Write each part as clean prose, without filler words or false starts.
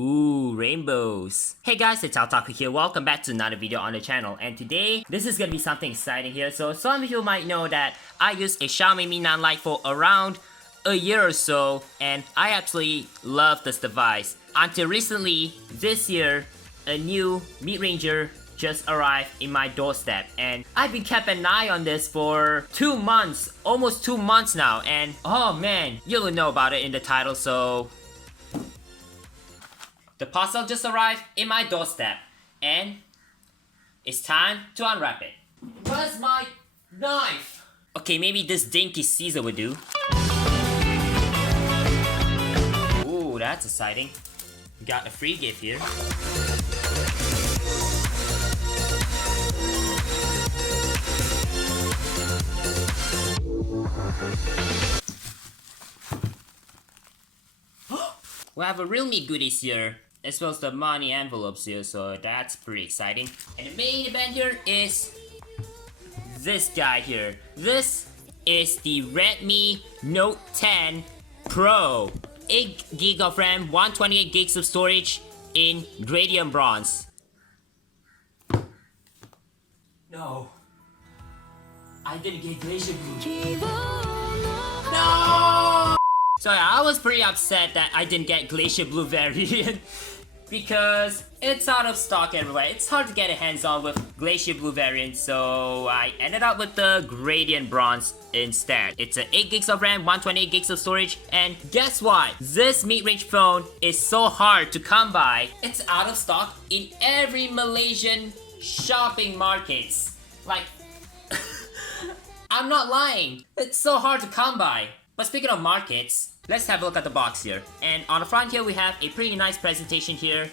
Ooh, rainbows. Hey guys, it's Taku here. Welcome back to another video on the channel. And today, this is gonna be something exciting here. So some of you might know that I used a Xiaomi Mi 9 Lite for around a year or so, and I absolutely love this device. Until recently, this year, a new mid-ranger just arrived in my doorstep, and I've been kept an eye on this for 2 months, almost 2 months now, and oh man, you'll know about it in the title. So the parcel just arrived in my doorstep, and it's time to unwrap it. Where's my knife? Okay, maybe this dinky Caesar would do. Ooh, that's exciting. We got a free gift here. We have a Realme goodies here, as well as the money envelopes here, so that's pretty exciting. And the main event here is this guy here. This is the Redmi Note 10 Pro. 8GB of RAM, 128GB of storage in gradient bronze. No, I didn't get Glacier Blue. No! So yeah, I was pretty upset that I didn't get Glacier Blue variant because it's out of stock everywhere. It's hard to get a hands on with Glacier Blue variant, so I ended up with the Gradient Bronze instead. It's a 8GB of RAM, 128GB of storage, and guess what? This mid-range phone is so hard to come by. It's out of stock in every Malaysian shopping markets. Like, I'm not lying. It's so hard to come by. But speaking of markets, let's have a look at the box here. And on the front here, we have a pretty nice presentation here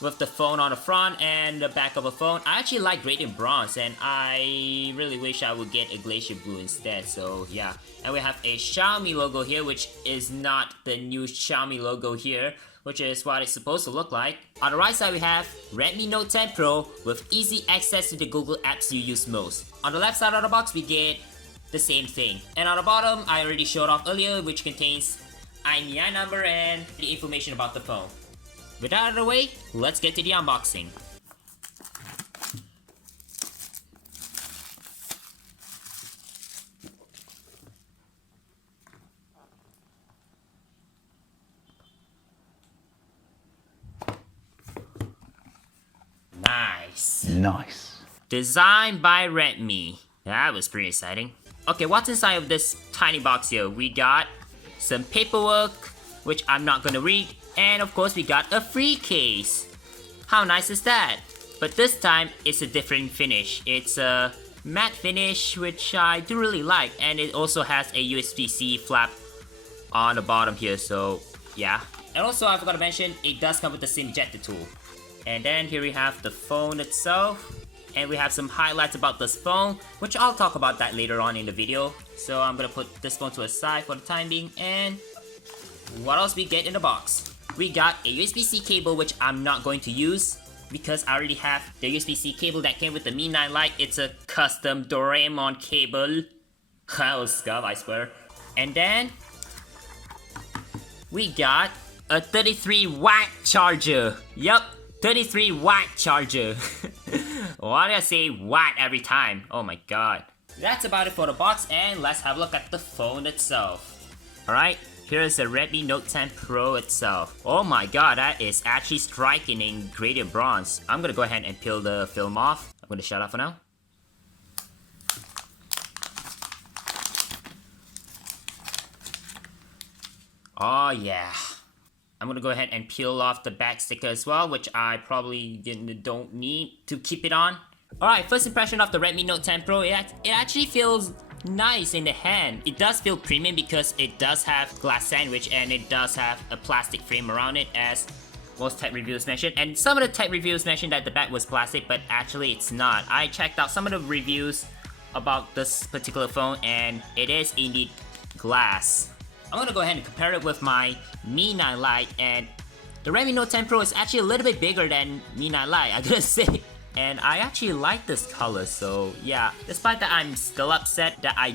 with the phone on the front and the back of a phone. I actually like Gradient Bronze, and I really wish I would get a Glacier Blue instead, so yeah. And we have a Xiaomi logo here, which is not the new Xiaomi logo here, which is what it's supposed to look like. On the right side, we have Redmi Note 10 Pro with easy access to the Google apps you use most. On the left side of the box, we get the same thing. And on the bottom, I already showed off earlier, which contains IMEI number and the information about the phone. With that out of the way, let's get to the unboxing. Nice. Designed by Redmi. That was pretty exciting. Okay, what's inside of this tiny box here? We got some paperwork, which I'm not gonna read, and of course we got a free case. How nice is that? But this time it's a different finish. It's a matte finish, which I do really like, and it also has a USB-C flap on the bottom here, so yeah. And also I forgot to mention, it does come with the SIM ejector tool. And then here we have the phone itself. And we have some highlights about this phone, which I'll talk about that later on in the video. So I'm gonna put this phone to a side for the time being. And what else we get in the box? We got a USB-C cable, which I'm not going to use because I already have the USB-C cable that came with the Mi 9 Lite. It's a custom Doraemon cable. That was scuff, I swear. And then we got a 33-watt charger. Yup, 33-watt charger. Why do I say watt every time? Oh my god. That's about it for the box, and let's have a look at the phone itself. Alright, here is the Redmi Note 10 Pro itself. Oh my god, that is actually striking in gradient bronze. I'm gonna go ahead and peel the film off. I'm gonna shut off for now. Oh yeah. I'm gonna go ahead and peel off the back sticker as well, which I probably don't need to keep it on. Alright, first impression of the Redmi Note 10 Pro, it actually feels nice in the hand. It does feel premium because it does have glass sandwich and it does have a plastic frame around it, as most tech reviews mentioned. And some of the tech reviews mentioned that the back was plastic, but actually it's not. I checked out some of the reviews about this particular phone and it is indeed glass. I'm gonna go ahead and compare it with my Mi 9 Lite, and the Redmi Note 10 Pro is actually a little bit bigger than Mi 9 Lite, I gotta say. And I actually like this color, so yeah. Despite that, I'm still upset that I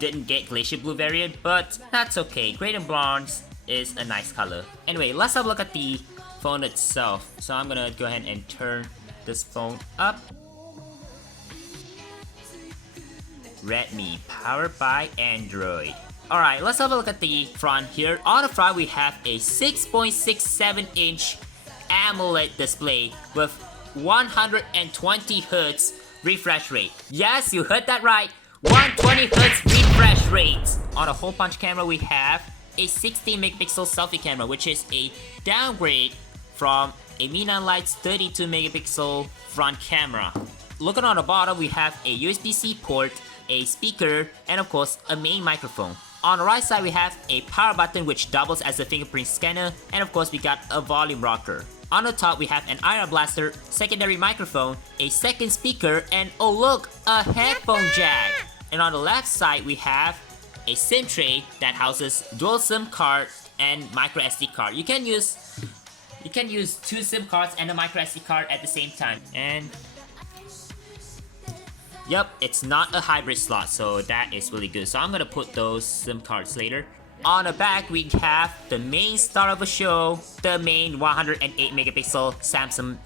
didn't get Glacier Blue variant, but that's okay. Gradient Bronze is a nice color. Anyway, let's have a look at the phone itself. So I'm gonna go ahead and turn this phone up. Redmi, powered by Android. Alright, let's have a look at the front here. On the front, we have a 6.67-inch AMOLED display with 120Hz refresh rate. Yes, you heard that right. 120Hz refresh rate. On the hole punch camera, we have a 16-megapixel selfie camera, which is a downgrade from a Mi 9 Lite's 32-megapixel front camera. Looking on the bottom, we have a USB-C port, a speaker, and of course, a main microphone. On the right side, we have a power button which doubles as a fingerprint scanner, and of course, we got a volume rocker. On the top, we have an IR blaster, secondary microphone, a second speaker, and oh look, a headphone jack! And on the left side, we have a SIM tray that houses dual SIM card and micro SD card. You can use 2 SIM cards and a micro SD card at the same time. And yep, it's not a hybrid slot, so that is really good. So I'm gonna put those SIM cards later. On the back, we have the main star of the show, the main 108-megapixel Samsung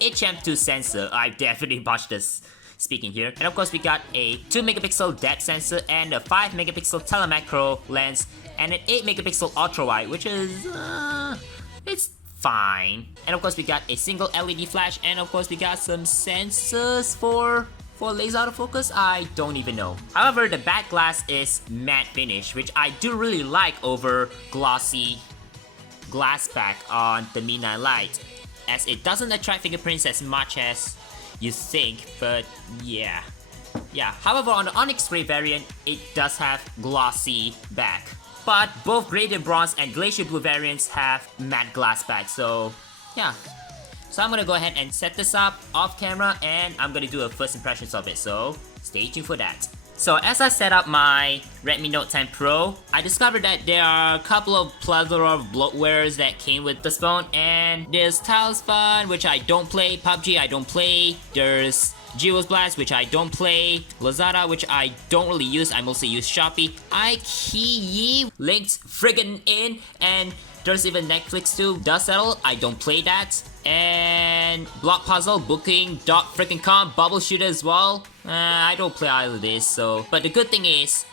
HM2 sensor. I definitely botched this speaking here. And of course, we got a 2-megapixel depth sensor and a 5-megapixel telemacro lens and an 8-megapixel ultra-wide, which is, it's fine. And of course, we got a single LED flash, and of course, we got some sensors for laser autofocus. I don't even know. However, the back glass is matte finish, which I do really like over glossy glass back on the Mi 9 Lite, as it doesn't attract fingerprints as much as you think, but yeah. However, on the Onyx Gray variant, it does have glossy back. But both Graded Bronze and Glacier Blue variants have matte glass back, so yeah. So I'm gonna go ahead and set this up off camera, and I'm gonna do a first impressions of it, so stay tuned for that. So as I set up my Redmi Note 10 Pro, I discovered that there are a couple of plethora of bloatwares that came with this phone, and there's Talisman, which I don't play, PUBG I don't play, there's Geo's Blast, which I don't play, Lazada, which I don't really use, I mostly use Shopee, iQIYI, linked friggin' in, and there's even Netflix too, Dust Settle, I don't play that, and Block Puzzle, Booking, .com, Bubble Shooter as well. I don't play either of this, so. But the good thing is,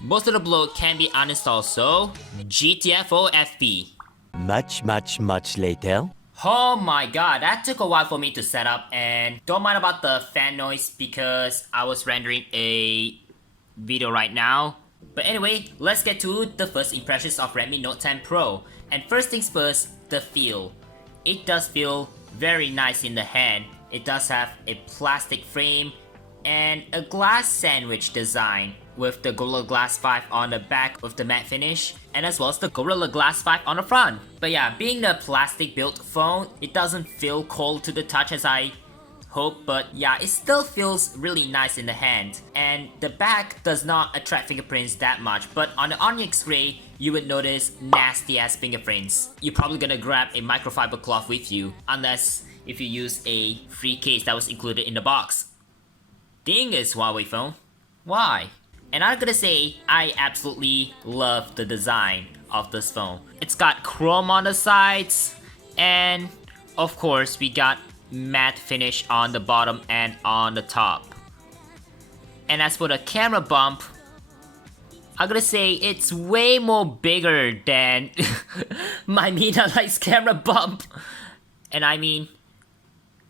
most of the bloat can be uninstalled, so GTFO FP. Much later. Oh my god, that took a while for me to set up, and don't mind about the fan noise because I was rendering a video right now. But anyway, let's get to the first impressions of Redmi Note 10 Pro. And first things first, the feel. It does feel very nice in the hand. It does have a plastic frame and a glass sandwich design with the Gorilla Glass 5 on the back with the matte finish, and as well as the Gorilla Glass 5 on the front. But yeah, being the plastic built phone, it doesn't feel cold to the touch as I hope, but yeah, it still feels really nice in the hand. And the back does not attract fingerprints that much, but on the Onyx Gray, you would notice nasty ass fingerprints. You're probably gonna grab a microfiber cloth with you, unless if you use a free case that was included in the box. Dang it, Huawei phone. Why? And I'm gonna say, I absolutely love the design of this phone. It's got chrome on the sides, and of course we got matte finish on the bottom and on the top. And as for the camera bump, I'm gonna say it's way more bigger than my Mi 9 Lite's camera bump. And I mean,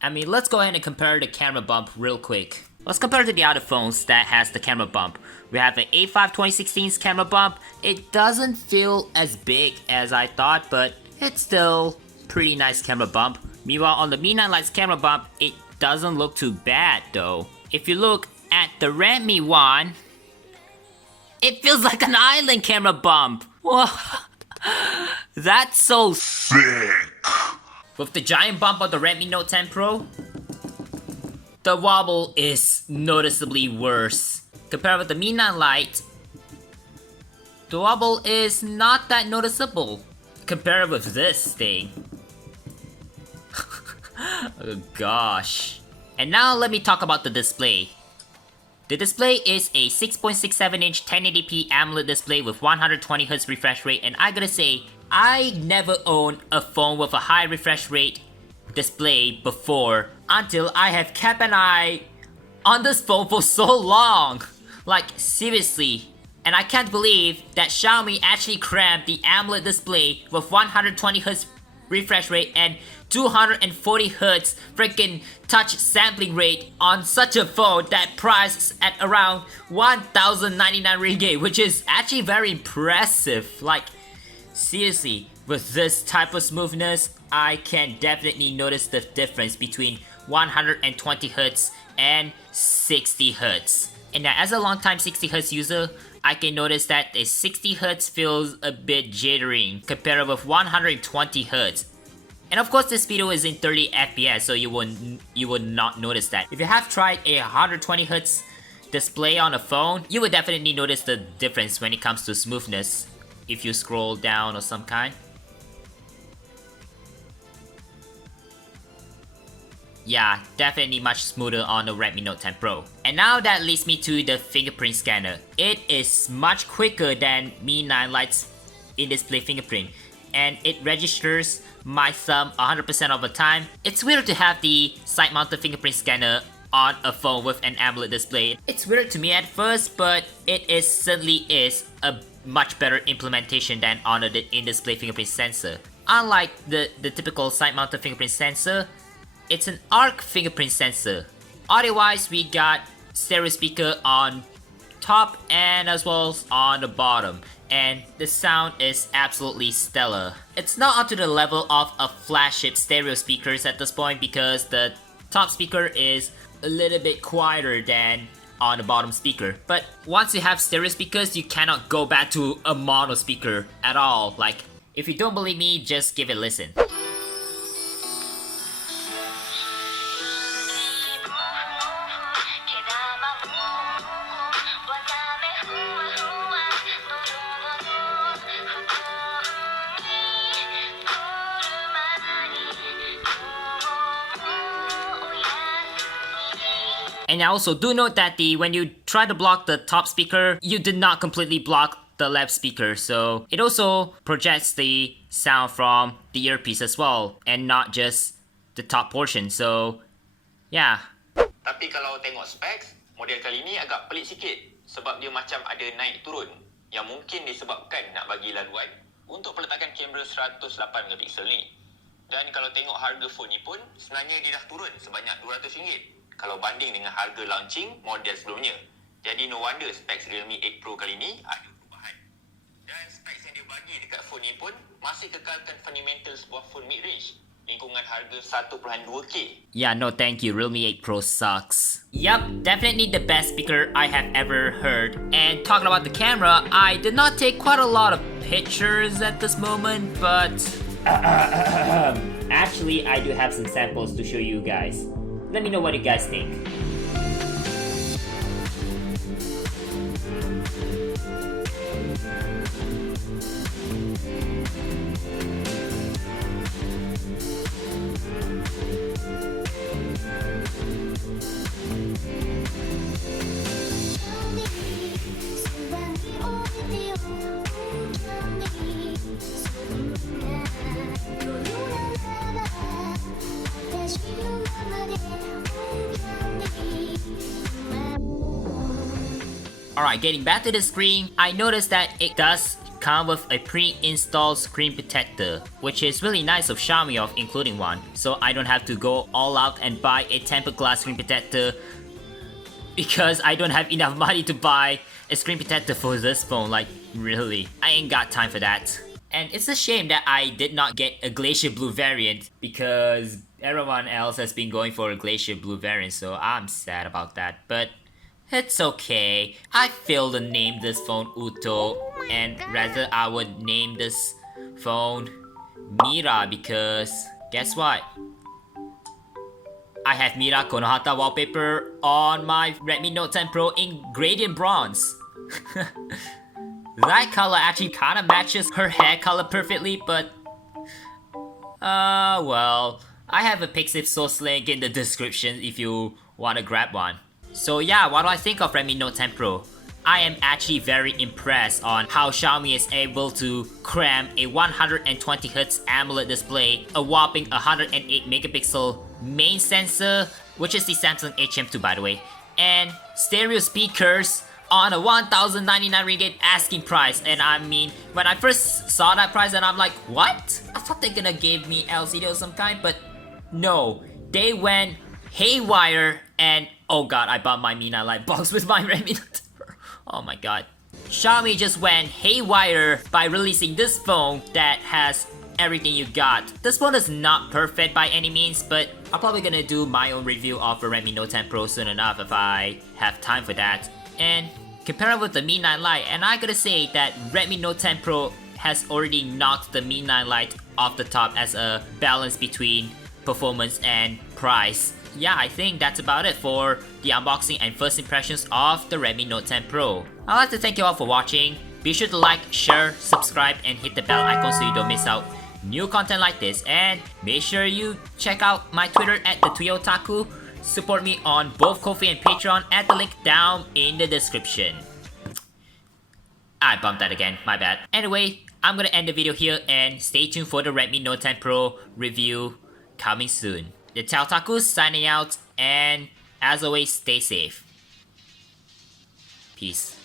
let's go ahead and compare the camera bump real quick. Let's compare to the other phones that has the camera bump. We have an A5 2016's camera bump. It doesn't feel as big as I thought, but it's still pretty nice camera bump. Meanwhile, on the Mi 9 Lite's camera bump, it doesn't look too bad though. If you look at the Redmi one, it feels like an island camera bump. Whoa. That's so sick. With the giant bump of the Redmi Note 10 Pro, the wobble is noticeably worse. Compared with the Mi 9 Lite, the wobble is not that noticeable compared with this thing. Oh gosh. And now let me talk about the display. The display is a 6.67-inch 1080p AMOLED display with 120Hz refresh rate, and I gotta say, I never owned a phone with a high refresh rate display before until I have kept an eye on this phone for so long. Like, seriously. And I can't believe that Xiaomi actually crammed the AMOLED display with 120Hz refresh rate and 240Hz freaking touch sampling rate on such a phone that priced at around 1,099 ringgit, which is actually very impressive. Like, seriously, with this type of smoothness, I can definitely notice the difference between 120Hz and 60Hz. And now, as a long-time 60Hz user, I can notice that a 60Hz feels a bit jittery compared with 120Hz. And of course, this video is in 30 FPS, so you would not notice that. If you have tried a 120Hz display on a phone, you would definitely notice the difference when it comes to smoothness if you scroll down or some kind. Yeah, definitely much smoother on the Redmi Note 10 Pro. And now that leads me to the fingerprint scanner. It is much quicker than Mi 9 Lite's in-display fingerprint, and it registers my thumb 100% of the time. It's weird to have the side-mounted fingerprint scanner on a phone with an AMOLED display. It's weird to me at first, but it certainly is a much better implementation than on the in-display fingerprint sensor. Unlike the typical side-mounted fingerprint sensor, it's an arc fingerprint sensor. Audio-wise, we got stereo speaker on top and as well as on the bottom, and the sound is absolutely stellar. It's not up to the level of a flagship stereo speakers at this point because the top speaker is a little bit quieter than on the bottom speaker. But once you have stereo speakers, you cannot go back to a mono speaker at all. Like, if you don't believe me, just give it a listen. And also do note that when you try to block the top speaker, you did not completely block the left speaker, so it also projects the sound from the earpiece as well, and not just the top portion, so yeah. Tapi kalau tengok specs, model kali ni agak pelik sikit sebab dia macam ada naik turun yang mungkin disebabkan nak bagi laluan untuk peletakan kamera 108MP ni. Dan kalau tengok harga phone ni pun sebenarnya dia dah turun sebanyak RM200 kalau banding dengan harga launching model sebelumnya. Jadi no wonder specs Realme 8 Pro kali ni ada perubahan. Dan specs yang dia bagi dekat phone ni pun masih kekalkan fundamental sebuah phone mid-range, lingkungan harga 1.2K. Yeah, no thank you, Realme 8 Pro sucks. Yup, definitely the best speaker I have ever heard. And talking about the camera, I did not take quite a lot of pictures at this moment, but actually I do have some samples to show you guys. Let me know what you guys think. Alright, getting back to the screen, I noticed that it does come with a pre-installed screen protector, which is really nice of Xiaomi of including one, so I don't have to go all out and buy a tempered glass screen protector because I don't have enough money to buy a screen protector for this phone. Like, really, I ain't got time for that. And it's a shame that I did not get a Glacier Blue variant because everyone else has been going for a Glacier Blue variant, so I'm sad about that, but it's okay. I failed to name this phone Uto, and rather I would name this phone Mira because guess what? I have Mira Konohata wallpaper on my Redmi Note 10 Pro in gradient bronze. That color actually kinda matches her hair color perfectly, but well, I have a Pixiv source link in the description if you wanna grab one. So yeah, what do I think of Redmi Note 10 Pro? I am actually very impressed on how Xiaomi is able to cram a 120Hz AMOLED display, a whopping 108 megapixel main sensor, which is the Samsung HM2 by the way, and stereo speakers on a 1,099 ringgit asking price. And I mean, when I first saw that price and I'm like, what? I thought they're gonna give me LCD of some kind, but no, they went haywire and oh god, I bought my Mi 9 Lite box with my Redmi Note. Oh my god. Xiaomi just went haywire by releasing this phone that has everything you got. This phone is not perfect by any means, but I'm probably gonna do my own review of the Redmi Note 10 Pro soon enough if I have time for that. And compare it with the Mi 9 Lite, and I gotta say that Redmi Note 10 Pro has already knocked the Mi 9 Lite off the top as a balance between performance and price. Yeah, I think that's about it for the unboxing and first impressions of the Redmi Note 10 Pro. I'd like to thank you all for watching. Be sure to like, share, subscribe, and hit the bell icon so you don't miss out new content like this. And make sure you check out my Twitter at @TweeOtaku. Support me on both Ko-fi and Patreon at the link down in the description. I bumped that again, my bad. Anyway, I'm gonna end the video here and stay tuned for the Redmi Note 10 Pro review coming soon. The Taotaku signing out, and as always, stay safe. Peace.